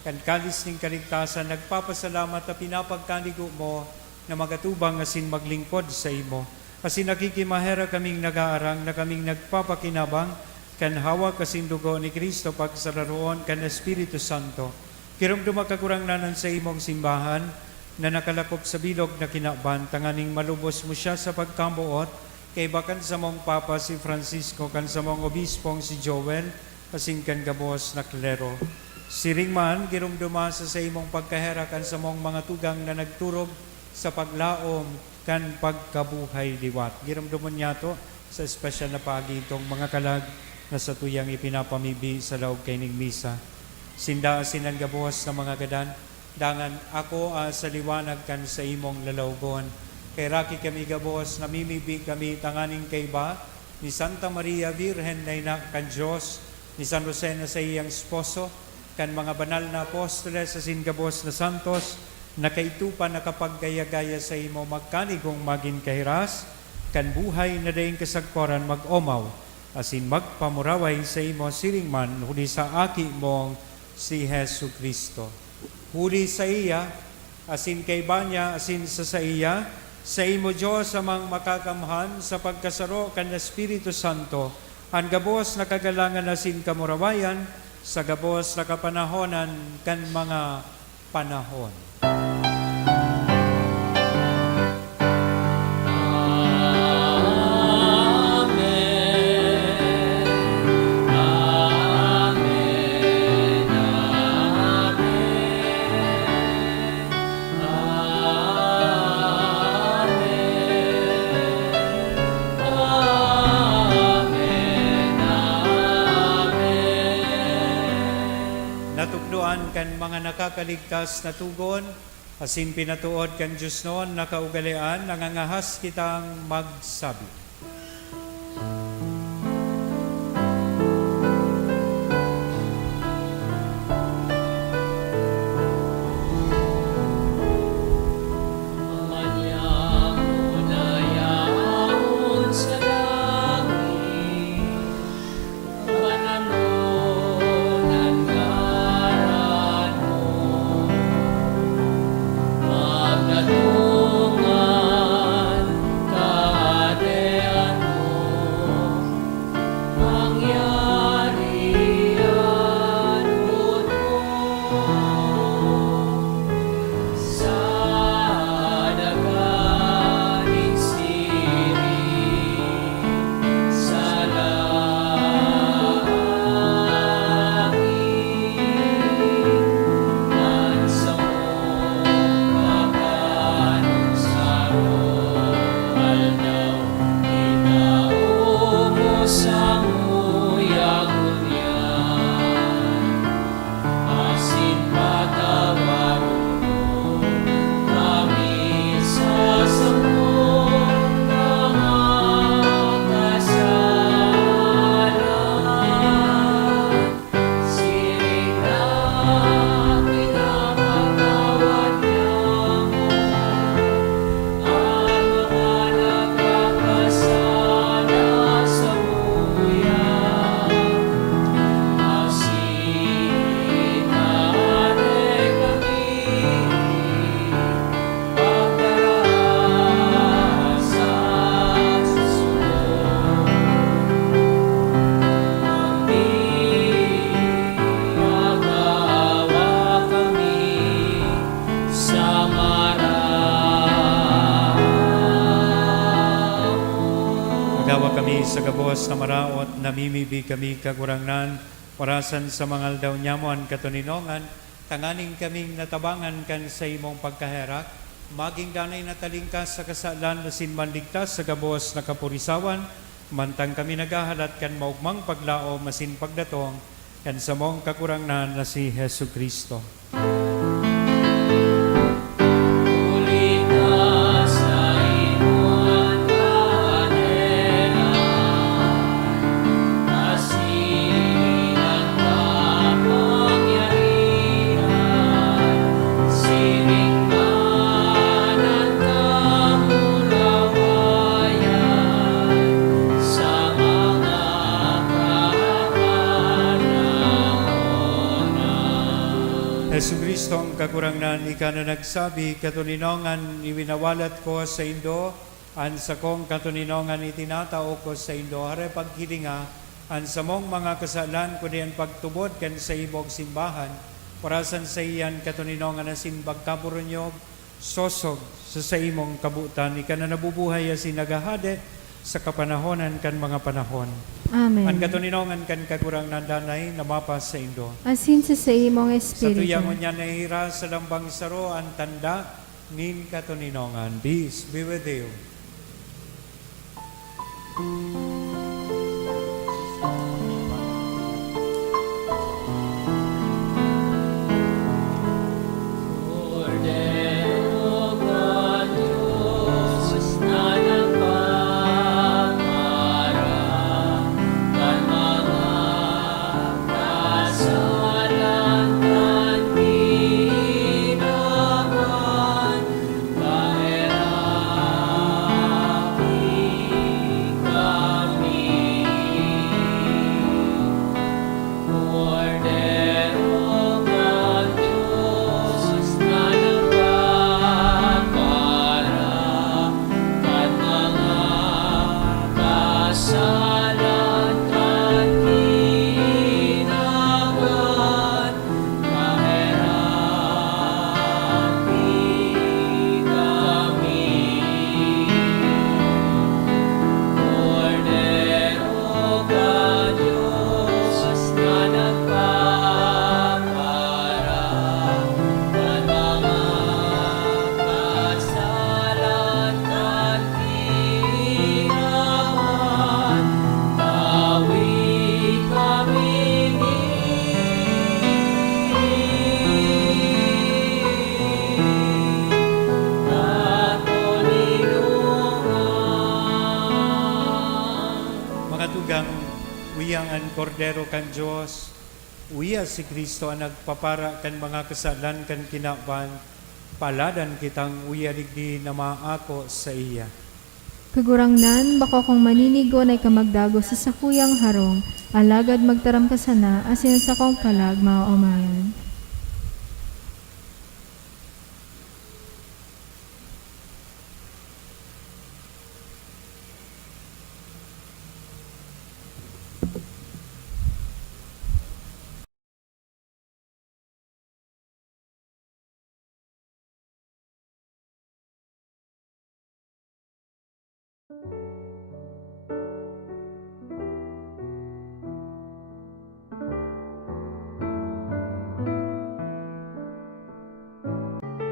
kan kalis ning kaligtasan, nagpapasalamat at pinapagkanigo mo na magatubang asin maglingkod sa imo. Asin nakikimahera kaming nag-aarang na kaming nagpapakinabang, kan hawak asin dugo ni Kristo pagsararoon kan Espiritu Santo. Kirumdum kakurangnanan sa imong simbahan, na nakalakop sa bilog na kinaban, tanganing malubos mo siya sa pagkambuot, kay bakan sa mong Papa si Francisco, kan sa mong Obispong si Joel, kasing kan gabos na klero. Siring man, girumduma sa imong pagkahera kan sa mong mga tugang na nagturog sa paglaom kan pagkabuhay liwat. Girumdumon niya to sa espesyal na pagitong mga kalag na sa tuyang ipinapamibi sa laog kay ning misa. Sinda sinan gabuhas na mga gadan, dangan ako sa liwanag kan sa imong lalawgon. Kay raki kami gabuhas, namimibi kami tanganing kay ba, ni Santa Maria Virgen na ina kan Diyos, ni San Jose na sa iyang esposo, kan mga banal na apostoles sa singabos na santos, na kaitupan na kapag gaya-gaya sa imo magkanigong magin kahiras, kan buhay na daing kasagporan mag-omaw, asin magpamuraway sa imo siringman, huli sa aki mong si Hesu Kristo. Huli sa iya, asin kay banya, asin sa iya, sa imo Diyos amang makakamhan sa pagkasaro kan Espiritu Santo, ang gabos na kagalangan asin kamurawayan, sa gabos na kapanahonan kan mga panahon. Kan mga nakakaligtas na tugon, asin pinatuod kan Diyos noon, nakaugalian, nangangahas kitang magsabi. Magnatungan ka sa gabos na maraot, namimibi kami kagurangnan, orasan sa mga aldaw nyamon katuninongan, tanganing kaming natabangan kan sa imong pagkaherak, maging danay natalingkas sa kasalan na sinmanligtas sa gabos na kapurisawan, mantang kami nagahalat kan maugmang paglao masin pagdatong, kan sa mong kakurangnan na si Hesu Kristo. Ulita sa imong kanela, asinan kapangyarihan, siringmanan kamulawayan, sa mga kapanahon. Hesu Kristo ang kakurangnan, ika na nagsabi, katuninongan iwinawalat ko sa Indo, an sa kong katuninongan itinatao ko sa Indo, hare pagkilinga, an sa mong mga kasalan, kundi ang pagtubod kan sa ibog simbahan, parasan sa iyan katuninongan na simbag kaburunyog, sosog sa imong kabutan, ika na nabubuhay asin nagahade sa kapanahonan kan mga panahon. Amen. Ang katuninongan kan kakurangnan danay namapas sa Indo. Asin sa imong Sa espiritu. tuyang niya nahira sa lambang saro ang tanda nin katuninongan. Peace be with you. Cordero ng Diyos na nagpaparang kan mga kasalan kan ginawan, kahirapi kami. Cordero ng Diyos na nagpaparang kan mga kasalan kan ginawan, kahirapi kami. Cordero ka Diyos na nagpaparang kan mga kasalan kan ginawan, tawi kaming katuninungan. Mga tugang, uyang ang kordero kan Diyos, uya si Kristo ang nagpapara kan mga kasalan kan kinaban, paladan kitang uya digdi na maako sa iya. Kagurangnan, bako kung maninigon ay kamagdago sa sakuyang harong, alagad magtaram ka sana, asin sa kong kalag maaumayan.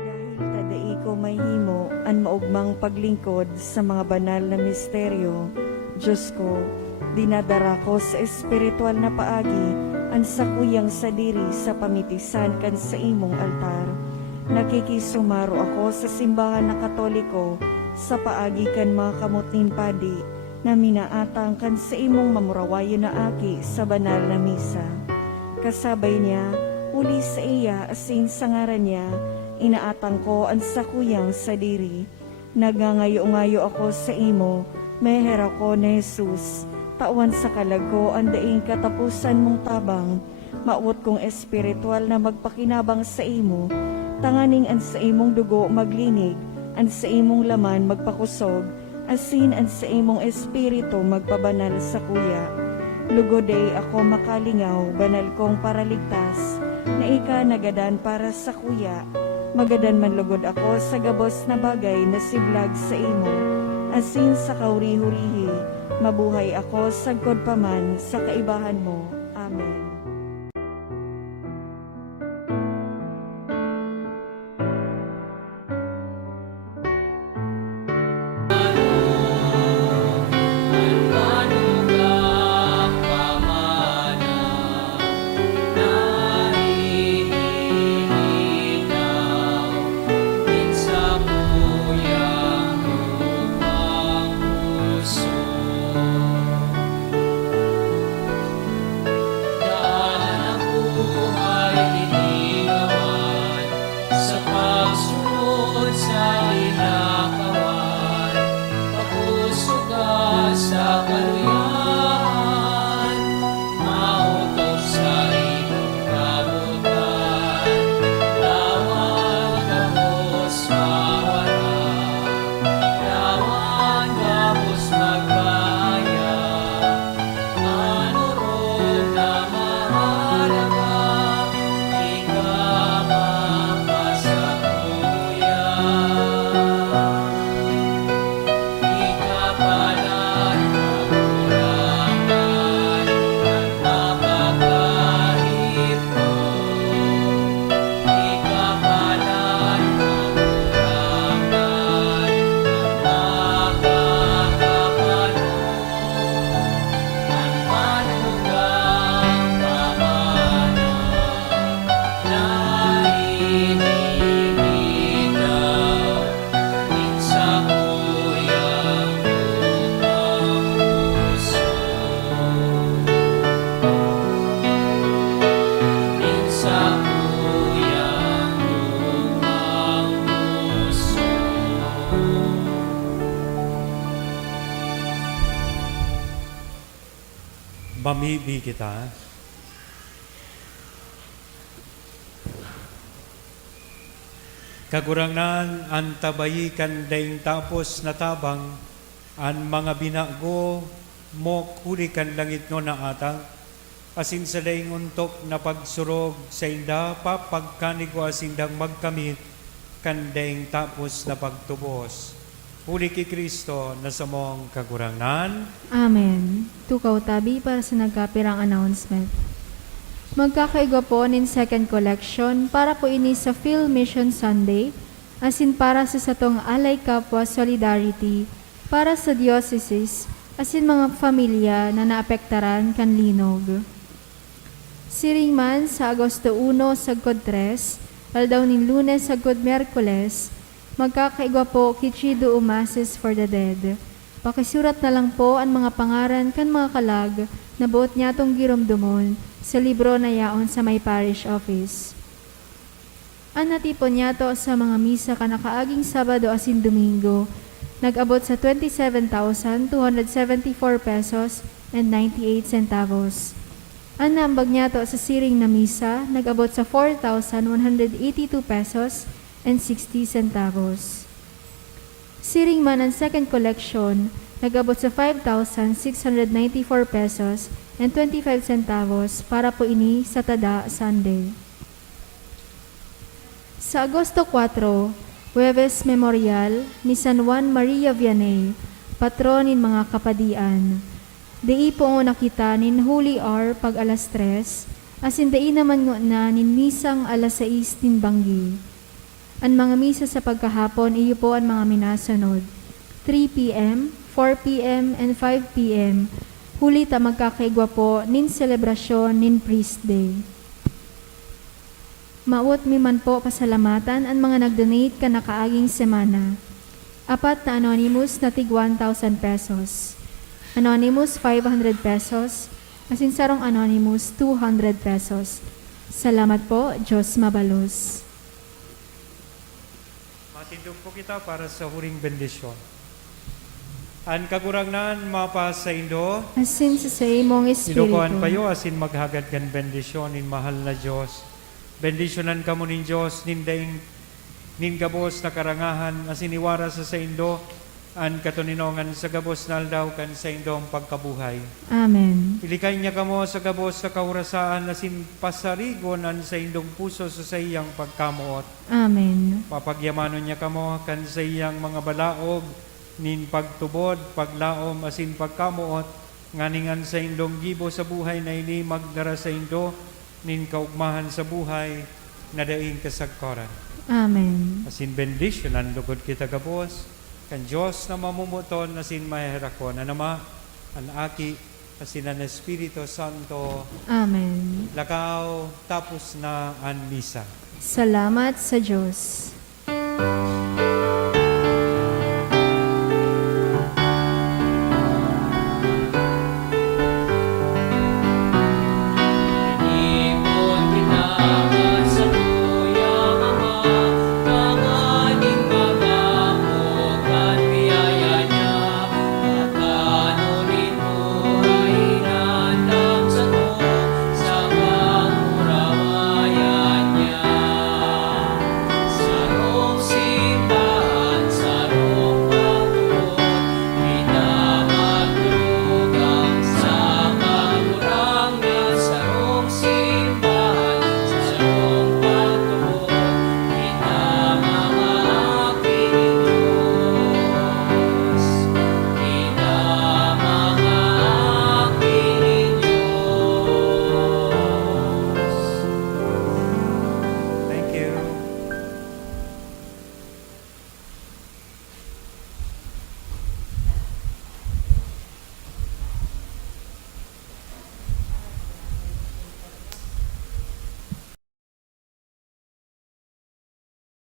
Dahil tadai ko mahimo an maugmang paglingkod sa mga banal na misteryo, Diyos ko, dinadara ko sa espiritual na paagi ang sakuyang sadiri sa pamitisan kan sa imong altar. Nakikisumaro ako sa simbahan na Katoliko sa paagi kan mga kamutnin padi na minaatang kan sa imong mamurawayo na aki sa banal na misa. Kasabay niya, uli sa iya asin sa ngaran niya, inaatang ko ang sakuyang sadiri. Nagangayo-ngayo ako sa imo, meher ako ni Jesus. Tawan sa kalago ang daing katapusan mong tabang, maut kong espiritual na magpakinabang sa imo, tanganing an sa imong dugo maglinig, an sa imong laman magpakusog, asin an sa imong espiritu magpabanal sa kuya. Lugoday ako makalingaw, banal kong paraligtas, na ika nagadan para sa kuya. Magadan man lugod ako sa gabos na bagay na siblag sa imo, asin sa kauri-hurihi, Mabuhay ako sagkod pa man sa kaibahan mo. Amen. Manugak pamana na inininaw, minsa muyang lupang puso. Daan ang buhay linigawan sa pagsunod sa inakawan, pakusuga sa kaluyahan, mautok sa iyong kabutan, lawan gabos mawala, lawan gabos magbaya, manurog na mahalaga, ikaw makasakuyan. Ikapalan kakurangan at mapapahip ko. Ikapalan kakurangan at mapapapano. Ang manugang pamana na inininaw, minsa kuyang lupang puso. Minsa kuyang lupang puso. Mamibi kita. Kagurangan ang tabayi kan daing tapos na tabang, ang mga binago mo kuri kan langit no na atang, asin sa daing untok na pagsurog sa inda, papagkanig ko asindang magkamit kan daing tapos na pagtubos. Huli ki Kristo na sa mong kagurangan. Amen. Tukaw tabi para sa nagkapirang announcement. Magkakaigwa po nin second collection para po ini sa Phil Mission Sunday, asin para sa satong Alay Kapwa Solidarity, para sa diocese, asin mga pamilya na naapektaran kan linog. Siringman sa Agosto 1 sagkod 3, aldaw nin Lunes sagkod Miyerkules, magkakaigwa po Kichido Masses for the Dead. Pakisurat na lang po ang mga pangaran kan mga kalag na buot niya tong giromdomon sa libro na yaon sa may parish office. Ang natipon niya to sa mga misa kanakaaging Sabado asin Domingo, nag-abot sa 27,274 pesos and 98 centavos. Ang nambag niya to sa siring na misa, nag-abot sa 4,182 pesos and 60 centavos. Siring man ang second collection, nag-abot sa 5,694 pesos and 25 centavos para po ini sa Tada Sunday. Sa Agosto 4, Huwebes Memorial ni San Juan Maria Vianney, patronin mga kapadian. Dei po nakita nin Holy Hour pag alas 3, asin dei naman ngo na nin misang alas 6 nin banggi. Ang mga misa sa pagkahapon, iyo po ang mga minasunod. 3 p.m., 4 p.m., and 5 p.m. Huli ta magkakaigwa po nin selebrasyon nin priest day. Maut mi man po pasalamatan ang mga nag-donate ka nakaaging semana. 4 na anonymous na tig 1,000 pesos. Anonymous 500 pesos. Asin sarong anonymous 200 pesos. Salamat po, Diyos mabalos. Matindog po kita para sa huring bendisyon. An kagurangan mapa sa Indo, Asin sa imong espiritu. ilukuhan payo asin maghagad kan bendisyon nin mahal na Diyos. Bendisyonan kamo nin Diyos, nindaing nin gabos na karangahan, asin iwara sa Indo, an katuninongan sa gabos na aldaw kan sa Indong pagkabuhay. Amen. Ilikay niya kamo sa gabos sa kaurasaan, asin pasarigon an sa Indong puso sa iyang pagkamuot. Amen. Papagyamanon niya kamo kan sa iyang mga balaog, nin pagtubod, paglaom, asin pagkamuot, nganingan sa indong gibo sa buhay na ini magdara sa indo, nin kaugmahan sa buhay, na daing kasagkoran. Amen. Asin bendisyon ang lugod kita gabos, kan Diyos na mamumuton, asin mahirakon, na nama, ang aki, asin ang Espiritu Santo, Amen. lakaw, tapos na ang misa. Salamat sa Diyos.